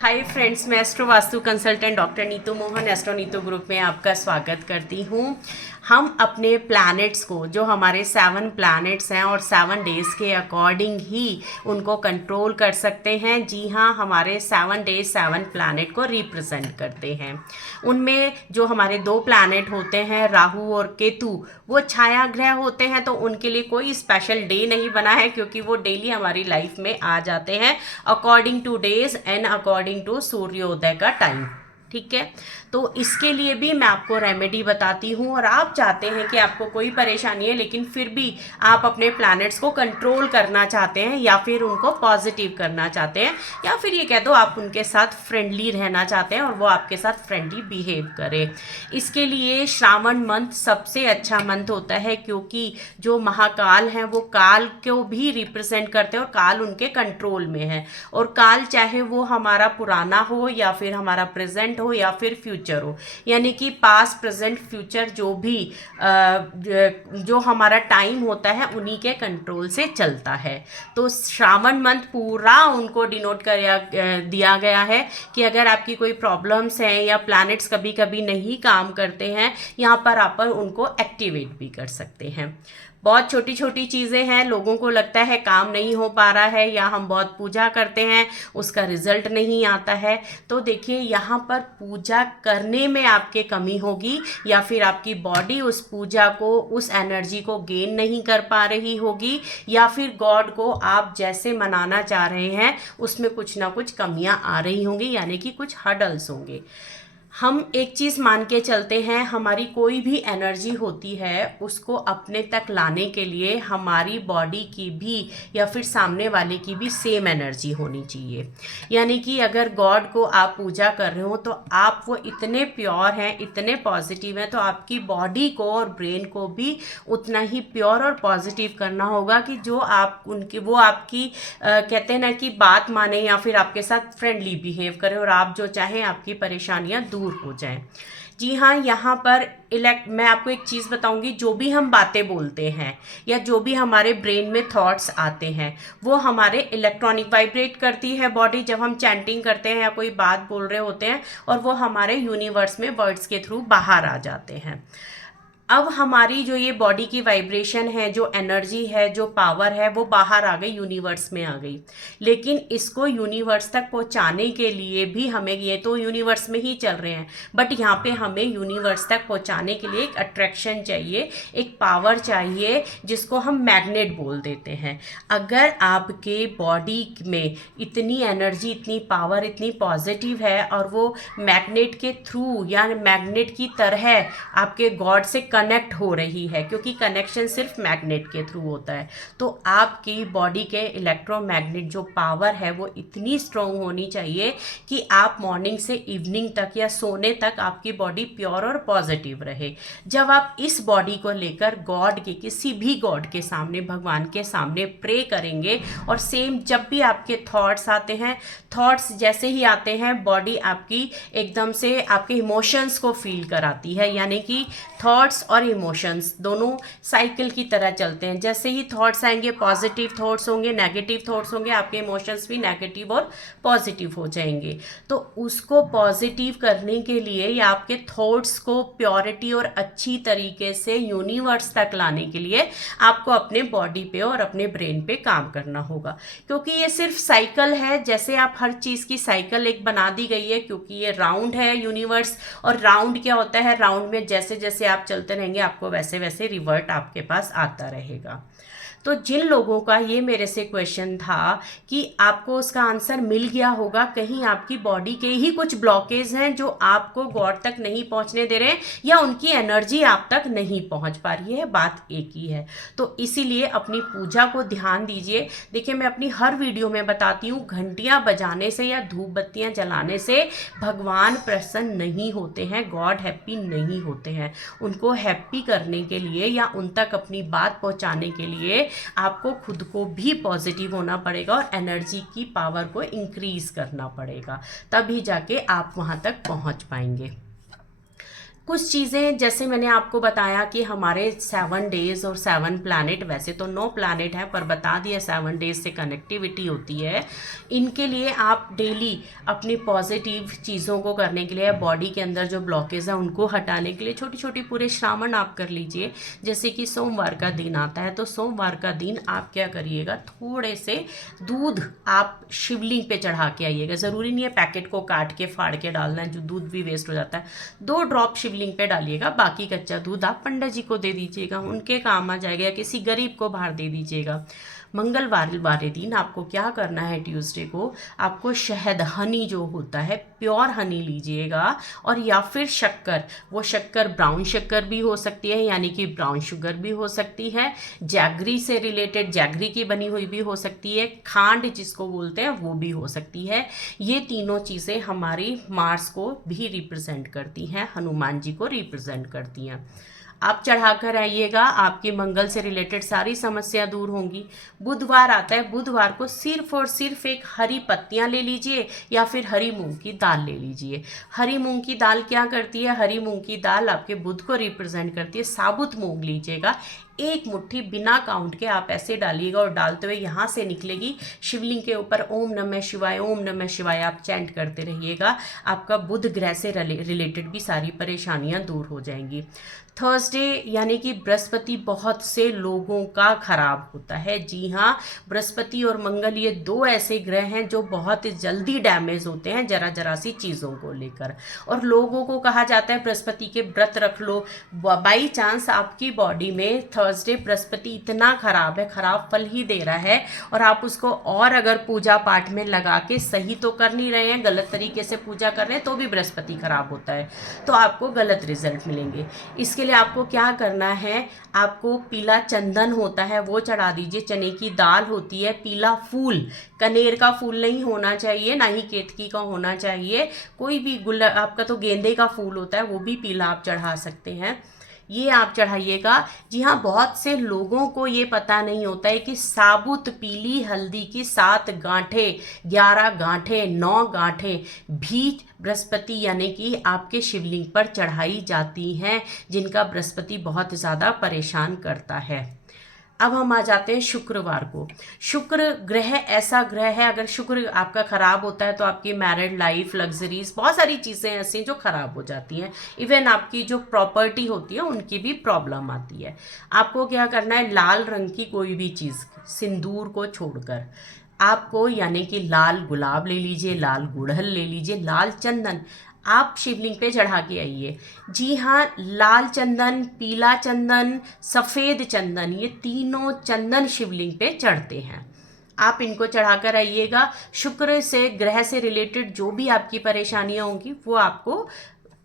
Hi friends, मैं astro vastu consultant doctor Neetu Mohan astro Neetu group में आपका स्वागत करती हूँ। हम अपने प्लैनेट्स को, जो हमारे 7 प्लैनेट्स हैं और 7 डेज के अकॉर्डिंग ही उनको कंट्रोल कर सकते हैं। जी हाँ, हमारे 7 डेज 7 प्लैनेट को रिप्रेजेंट करते हैं। उनमें जो हमारे 2 प्लैनेट होते हैं, राहु और केतु, वो छाया ग्रह होते हैं, तो उनके लिए कोई स्पेशल डे नहीं बना है क्योंकि वो डेली हमारी लाइफ में आ जाते हैं according to days and according to सूर्योदय का टाइम। ठीक है, तो इसके लिए भी मैं आपको रेमेडी बताती हूँ। और आप चाहते हैं कि आपको कोई परेशानी है लेकिन फिर भी आप अपने प्लैनेट्स को कंट्रोल करना चाहते हैं या फिर उनको पॉजिटिव करना चाहते हैं, या फिर ये कह दो आप उनके साथ फ्रेंडली रहना चाहते हैं और वो आपके साथ फ्रेंडली बिहेव करे। इसके लिए श्रावण मंथ सबसे अच्छा मंथ होता है क्योंकि जो महाकाल हैं वो काल को भी रिप्रेजेंट करते हैं और काल उनके कंट्रोल में है। और काल चाहे वो हमारा पुराना हो या फिर हमारा प्रेजेंट हो या फिर फ्यूचर हो, यानी कि पास्ट प्रेजेंट फ्यूचर जो भी जो हमारा टाइम होता है उन्हीं के कंट्रोल से चलता है। तो श्रावण मंथ पूरा उनको डिनोट कर दिया गया है कि अगर आपकी कोई प्रॉब्लम्स हैं या प्लैनेट्स कभी कभी नहीं काम करते हैं, यहाँ पर आप उनको एक्टिवेट भी कर सकते हैं। बहुत छोटी छोटी चीज़ें हैं, लोगों को लगता है काम नहीं हो पा रहा है या हम बहुत पूजा करते हैं उसका रिजल्ट नहीं आता है। तो देखिए, यहाँ पर पूजा करने में आपके कमी होगी या फिर आपकी बॉडी उस पूजा को, उस एनर्जी को गेन नहीं कर पा रही होगी, या फिर गॉड को आप जैसे मनाना चाह रहे हैं उसमें कुछ ना कुछ कमियाँ आ रही होंगी, यानी कि कुछ हर्डल्स होंगे। हम एक चीज़ मान के चलते हैं, हमारी कोई भी एनर्जी होती है उसको अपने तक लाने के लिए हमारी बॉडी की भी या फिर सामने वाले की भी सेम एनर्जी होनी चाहिए। यानी कि अगर गॉड को आप पूजा कर रहे हो तो आप वो इतने प्योर हैं, इतने पॉजिटिव हैं, तो आपकी बॉडी को और ब्रेन को भी उतना ही प्योर और पॉजिटिव करना होगा कि जो आप उनकी वो आपकी कहते हैं ना कि बात माने या फिर आपके साथ फ्रेंडली बिहेव करें और आप जो चाहें आपकी परेशानियां दूर हो जाएं। जी हाँ, यहाँ पर मैं आपको एक चीज़ बताऊंगी, जो भी हम बातें बोलते हैं या जो भी हमारे ब्रेन में थॉट्स आते हैं वो हमारे इलेक्ट्रॉनिक वाइब्रेट करती है बॉडी, जब हम चैंटिंग करते हैं या कोई बात बोल रहे होते हैं, और वो हमारे यूनिवर्स में वर्ड्स के थ्रू बाहर आ जाते हैं। अब हमारी जो ये बॉडी की वाइब्रेशन है, जो एनर्जी है, जो पावर है, वो बाहर आ गई, यूनिवर्स में आ गई। लेकिन इसको यूनिवर्स तक पहुंचाने के लिए भी हमें, ये तो यूनिवर्स में ही चल रहे हैं, बट यहाँ पे हमें यूनिवर्स तक पहुंचाने के लिए एक अट्रैक्शन चाहिए, एक पावर चाहिए, जिसको हम मैग्नेट बोल देते हैं। अगर आपके बॉडी में इतनी एनर्जी, इतनी पावर, इतनी पॉजिटिव है और वो मैग्नेट के थ्रू या मैग्नेट की तरह आपके गॉड से कनेक्ट हो रही है, क्योंकि कनेक्शन सिर्फ मैग्नेट के थ्रू होता है, तो आपकी बॉडी के इलेक्ट्रोमैग्नेट जो पावर है वो इतनी स्ट्रॉन्ग होनी चाहिए कि आप मॉर्निंग से इवनिंग तक या सोने तक आपकी बॉडी प्योर और पॉजिटिव रहे। जब आप इस बॉडी को लेकर गॉड के, किसी भी गॉड के सामने, भगवान के सामने प्रे करेंगे, और सेम जब भी आपके थॉट्स आते हैं, थॉट्स जैसे ही आते हैं बॉडी आपकी एकदम से आपके इमोशंस को फील कराती है, यानी कि थॉट्स और इमोशंस दोनों साइकिल की तरह चलते हैं। जैसे ही थॉट्स आएंगे, पॉजिटिव थॉट्स होंगे, नेगेटिव थॉट्स होंगे, आपके इमोशंस भी नेगेटिव और पॉजिटिव हो जाएंगे। तो उसको पॉजिटिव करने के लिए या आपके थॉट्स को प्योरिटी और अच्छी तरीके से यूनिवर्स तक लाने के लिए आपको अपने बॉडी पे और अपने ब्रेन पे काम करना होगा, क्योंकि ये सिर्फ साइकिल है। जैसे आप हर चीज़ की साइकिल एक बना दी गई है, क्योंकि ये राउंड है यूनिवर्स, और राउंड क्या होता है, राउंड में जैसे जैसे आप चलते रहेंगे आपको वैसे वैसे रिवर्ट आपके पास आता रहेगा। तो जिन लोगों का ये मेरे से क्वेश्चन था कि आपको उसका आंसर मिल गया होगा, कहीं आपकी बॉडी के ही कुछ ब्लॉकेज हैं जो आपको गॉड तक नहीं पहुंचने दे रहे हैं, या उनकी एनर्जी आप तक नहीं पहुंच पा रही है, बात एक ही है। तो इसीलिए अपनी पूजा को ध्यान दीजिए। देखिए, मैं अपनी हर वीडियो में बताती हूँ, घंटियाँ बजाने से या धूप बत्तियाँ जलाने से भगवान प्रसन्न नहीं होते हैं, गॉड हैप्पी नहीं होते हैं। उनको हैप्पी करने के लिए या उन तक अपनी बात पहुँचाने के लिए आपको खुद को भी पॉजिटिव होना पड़ेगा और एनर्जी की पावर को इंक्रीज करना पड़ेगा, तभी जाके आप वहां तक पहुंच पाएंगे। कुछ चीज़ें जैसे मैंने आपको बताया कि हमारे 7 डेज और 7 प्लैनेट, वैसे तो 9 प्लैनेट हैं पर बता दिया 7 डेज से कनेक्टिविटी होती है। इनके लिए आप डेली अपनी पॉजिटिव चीज़ों को करने के लिए, बॉडी के अंदर जो ब्लॉकेज है उनको हटाने के लिए छोटी छोटी पूरे श्रावण आप कर लीजिए। जैसे कि सोमवार का दिन आता है तो सोमवार का दिन आप क्या करिएगा, थोड़े से दूध आप शिवलिंग पे चढ़ा के आइएगा। ज़रूरी नहीं है पैकेट को काट के फाड़ के डालना है, जो दूध भी वेस्ट हो जाता है। 2 ड्रॉप शिवलिंग पे डालिएगा, बाकी कच्चा दूध आप पंडित जी को दे दीजिएगा, उनके काम आ जाएगा, या किसी गरीब को बाहर दे दीजिएगा। मंगलवार वाले दिन आपको क्या करना है, ट्यूसडे को आपको शहद, हनी जो होता है, प्योर हनी लीजिएगा, और या फिर शक्कर, वो शक्कर ब्राउन शक्कर भी हो सकती है, यानी कि ब्राउन शुगर भी हो सकती है, जैगरी से रिलेटेड जैगरी की बनी हुई भी हो सकती है, खांड जिसको बोलते हैं वो भी हो सकती है। ये तीनों चीज़ें हमारी मार्स को भी रिप्रेजेंट करती हैं, हनुमान जी को रिप्रेजेंट करती हैं। आप चढ़ाकर आइएगा, आपकी मंगल से रिलेटेड सारी समस्या दूर होंगी। बुधवार आता है, बुधवार को सिर्फ और सिर्फ एक हरी पत्तियां ले लीजिए या फिर हरी मूंग की दाल ले लीजिए। हरी मूंग की दाल क्या करती है, हरी मूंग की दाल आपके बुध को रिप्रेजेंट करती है। साबुत मूंग लीजिएगा, एक मुट्ठी बिना काउंट के आप ऐसे डालिएगा, और डालते हुए यहाँ से निकलेगी शिवलिंग के ऊपर ओम नमः शिवाय, ओम नमः शिवाय आप चैंट करते रहिएगा। आपका बुध ग्रह से रिलेटेड भी सारी परेशानियां दूर हो जाएंगी। थर्सडे यानी कि बृहस्पति बहुत से लोगों का खराब होता है। जी हाँ, बृहस्पति और मंगल ये 2 ऐसे ग्रह हैं जो बहुत जल्दी डैमेज होते हैं जरा जरा सी चीज़ों को लेकर, और लोगों को कहा जाता है बृहस्पति के व्रत रख लो। बाई चांस आपकी बॉडी में थर्सडे बृहस्पति इतना खराब है, खराब फल ही दे रहा है, और आप उसको और अगर पूजा पाठ में लगा के, सही तो कर नहीं रहे हैं, गलत तरीके से पूजा कर रहे हैं, तो भी बृहस्पति खराब होता है, तो आपको गलत रिजल्ट मिलेंगे। इसके लिए आपको क्या करना है, आपको पीला चंदन होता है वो चढ़ा दीजिए, चने की दाल होती है, पीला फूल, कनेर का फूल नहीं होना चाहिए, ना ही केतकी का होना चाहिए, कोई भी आपका तो गेंदे का फूल होता है वो भी पीला आप चढ़ा सकते हैं, ये आप चढ़ाइएगा। जी हाँ, बहुत से लोगों को ये पता नहीं होता है कि साबुत पीली हल्दी की 7 गांठें, 11 गांठें, 9 गांठें भी बृहस्पति यानी कि आपके शिवलिंग पर चढ़ाई जाती हैं, जिनका बृहस्पति बहुत ज़्यादा परेशान करता है। अब हम आ जाते हैं शुक्रवार को। शुक्र ग्रह ऐसा ग्रह है, अगर शुक्र आपका खराब होता है तो आपकी मैरिड लाइफ, लग्जरीज, बहुत सारी चीज़ें ऐसी जो खराब हो जाती हैं। इवन आपकी जो प्रॉपर्टी होती है उनकी भी प्रॉब्लम आती है। आपको क्या करना है, लाल रंग की कोई भी चीज़, सिंदूर को छोड़कर आपको, यानी कि लाल गुलाब ले लीजिए, लाल गुड़हल ले लीजिए, लाल चंदन आप शिवलिंग पे चढ़ा के आइए। जी हाँ, लाल चंदन, पीला चंदन, सफ़ेद चंदन, ये तीनों चंदन शिवलिंग पे चढ़ते हैं। आप इनको चढ़ाकर आइएगा। शुक्र से, ग्रह से रिलेटेड जो भी आपकी परेशानियां होंगी वो आपको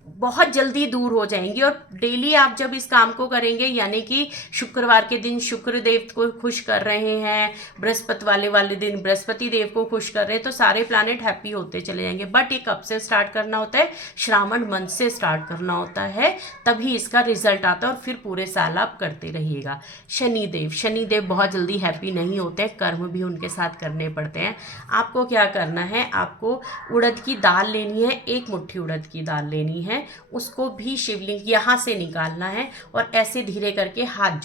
बहुत जल्दी दूर हो जाएंगी। और डेली आप जब इस काम को करेंगे, यानी कि शुक्रवार के दिन शुक्र देव को खुश कर रहे हैं, बृहस्पति वाले दिन बृहस्पति देव को खुश कर रहे हैं, तो सारे प्लैनेट हैप्पी होते चले जाएंगे। बट ये कब से स्टार्ट करना होता है, श्रावण मंथ से स्टार्ट करना होता है, तभी इसका रिजल्ट आता है, और फिर पूरे साल आप करते रहिएगा। शनिदेव बहुत जल्दी हैप्पी नहीं होते, कर्म भी उनके साथ करने पड़ते हैं। आपको क्या करना है, आपको उड़द की दाल लेनी है, 1 मुट्ठी उड़द की दाल लेनी है, उसको भी शिवलिंग यहाँ से निकालना है, और ऐसे धीरे करके हाथ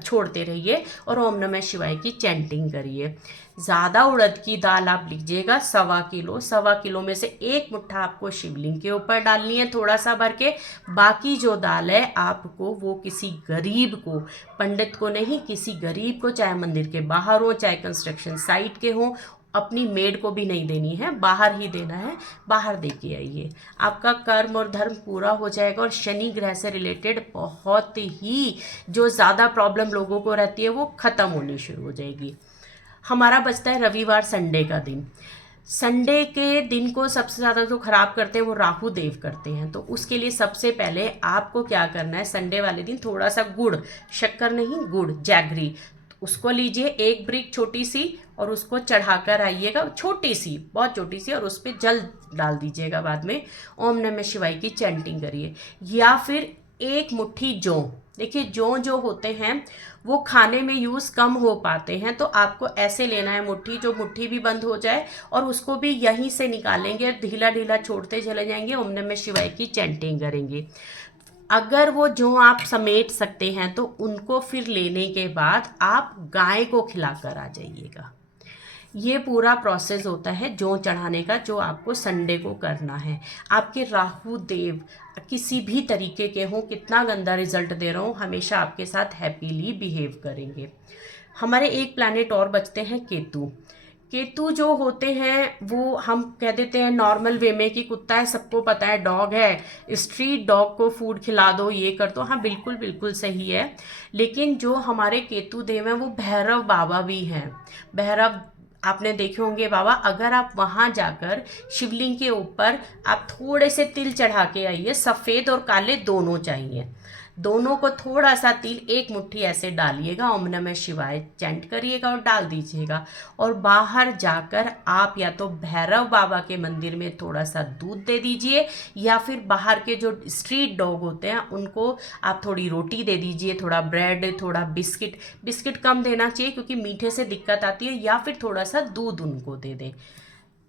छोड़ते रहिए, और ओम नमः शिवाय की चैंटिंग करिए। ज़्यादा उड़द की दाल आप लीजिएगा, 1.25 किलो में से 1 मुट्ठा आपको शिवलिंग के ऊपर डालनी है, थोड़ा सा भर के। बाकी जो दाल है आपको वो किसी गरीब को, पंडित को नहीं, किसी गरीब को, चाहे मंदिर के बाहर हो, चाहे कंस्ट्रक्शन साइट के हो, अपनी मेड को भी नहीं देनी है, बाहर ही देना है, बाहर दे के आइए। आपका कर्म और धर्म पूरा हो जाएगा, और शनि ग्रह से रिलेटेड बहुत ही जो ज़्यादा प्रॉब्लम लोगों को रहती है वो ख़त्म होनी शुरू हो जाएगी। हमारा बचता है रविवार, संडे का दिन। संडे के दिन को सबसे ज़्यादा जो खराब करते हैं वो राहु देव करते हैं, तो उसके लिए सबसे पहले आपको क्या करना है, संडे वाले दिन थोड़ा सा गुड़, शक्कर नहीं, गुड़, जैगरी, उसको लीजिए, 1 ब्रिक छोटी सी, और उसको चढ़ाकर आइएगा, छोटी सी, बहुत छोटी सी, और उस पर जल डाल दीजिएगा। बाद में ओम नमः शिवाय की चैंटिंग करिए। या फिर 1 मुट्ठी जौ, देखिए जो होते हैं वो खाने में यूज़ कम हो पाते हैं, तो आपको ऐसे लेना है मुट्ठी, जो मुट्ठी भी बंद हो जाए, और उसको भी यहीं से निकालेंगे, ढीला ढीला छोड़ते चले जाएंगे, ओम नमः शिवाय की चैंटिंग करेंगे। अगर वो जो आप समेट सकते हैं तो उनको फिर लेने के बाद आप गाय को खिलाकर आ जाइएगा। ये पूरा प्रोसेस होता है जौ चढ़ाने का, जो आपको संडे को करना है। आपके राहु देव किसी भी तरीके के हों, कितना गंदा रिजल्ट दे रहा हूँ, हमेशा आपके साथ हैप्पीली बिहेव करेंगे। हमारे एक प्लैनेट और बचते हैं केतु। केतु जो होते हैं वो हम कह देते हैं नॉर्मल वे में कि कुत्ता है, सबको पता है, डॉग है, स्ट्रीट डॉग को फूड खिला दो, ये कर दो। हाँ, बिल्कुल बिल्कुल सही है। लेकिन जो हमारे केतु देव हैं वो भैरव बाबा भी हैं। भैरव आपने देखे होंगे बाबा, अगर आप वहाँ जाकर शिवलिंग के ऊपर आप थोड़े से तिल चढ़ा के आइए, सफ़ेद और काले दोनों चाहिए, दोनों को थोड़ा सा तिल एक मुट्ठी ऐसे डालिएगा, ओम नमः शिवाय चैंट करिएगा और डाल दीजिएगा। और बाहर जाकर आप या तो भैरव बाबा के मंदिर में थोड़ा सा दूध दे दीजिए, या फिर बाहर के जो स्ट्रीट डॉग होते हैं उनको आप थोड़ी रोटी दे दीजिए, थोड़ा ब्रेड, थोड़ा बिस्किट। बिस्किट कम देना चाहिए क्योंकि मीठे से दिक्कत आती है, या फिर थोड़ा सा दूध उनको दे दें।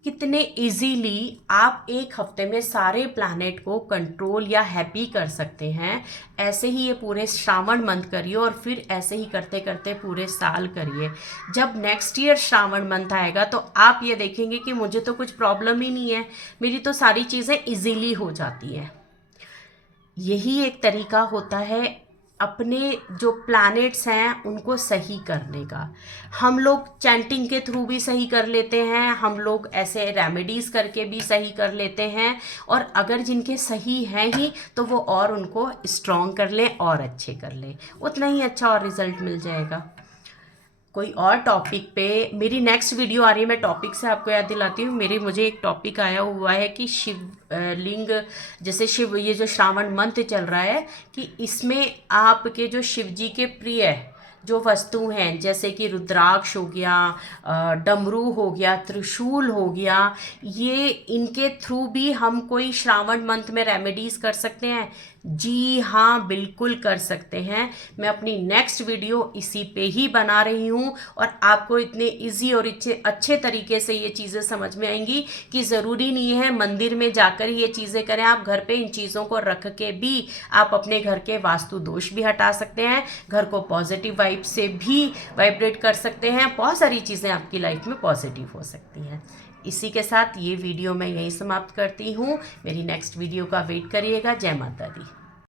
कितने इजीली आप एक हफ्ते में सारे प्लैनेट को कंट्रोल या हैप्पी कर सकते हैं। ऐसे ही ये पूरे श्रावण मंथ करिए और फिर ऐसे ही करते करते पूरे साल करिए। जब नेक्स्ट ईयर श्रावण मंथ आएगा तो आप ये देखेंगे कि मुझे तो कुछ प्रॉब्लम ही नहीं है, मेरी तो सारी चीज़ें इजीली हो जाती हैं। यही एक तरीका होता है अपने जो प्लैनेट्स हैं उनको सही करने का। हम लोग चैंटिंग के थ्रू भी सही कर लेते हैं, हम लोग ऐसे रेमेडीज़ करके भी सही कर लेते हैं, और अगर जिनके सही हैं ही तो वो और उनको स्ट्रॉन्ग कर लें और अच्छे कर लें, उतना ही अच्छा और रिजल्ट मिल जाएगा। कोई और टॉपिक पे मेरी नेक्स्ट वीडियो आ रही है, मैं टॉपिक से आपको याद दिलाती हूँ। मुझे एक टॉपिक आया हुआ है कि शिव लिंग, जैसे शिव, ये जो श्रावण मंथ चल रहा है कि इसमें आपके जो शिव जी के प्रिय जो वस्तु हैं, जैसे कि रुद्राक्ष हो गया, डमरू हो गया, त्रिशूल हो गया, ये इनके थ्रू भी हम कोई श्रावण मंथ में रेमेडीज़ कर सकते हैं। जी हाँ, बिल्कुल कर सकते हैं। मैं अपनी नेक्स्ट वीडियो इसी पे ही बना रही हूँ और आपको इतने इजी और अच्छे तरीके से ये चीज़ें समझ में आएंगी कि ज़रूरी नहीं है मंदिर में जाकर ये चीज़ें करें। आप घर पे इन चीज़ों को रख के भी आप अपने घर के वास्तु दोष भी हटा सकते हैं, घर को पॉजिटिव वाइब से भी वाइब्रेट कर सकते हैं। बहुत सारी चीज़ें आपकी लाइफ में पॉजिटिव हो सकती हैं। इसी के साथ ये वीडियो मैं यहीं समाप्त करती हूँ। मेरी नेक्स्ट वीडियो का वेट करिएगा। जय माता दी।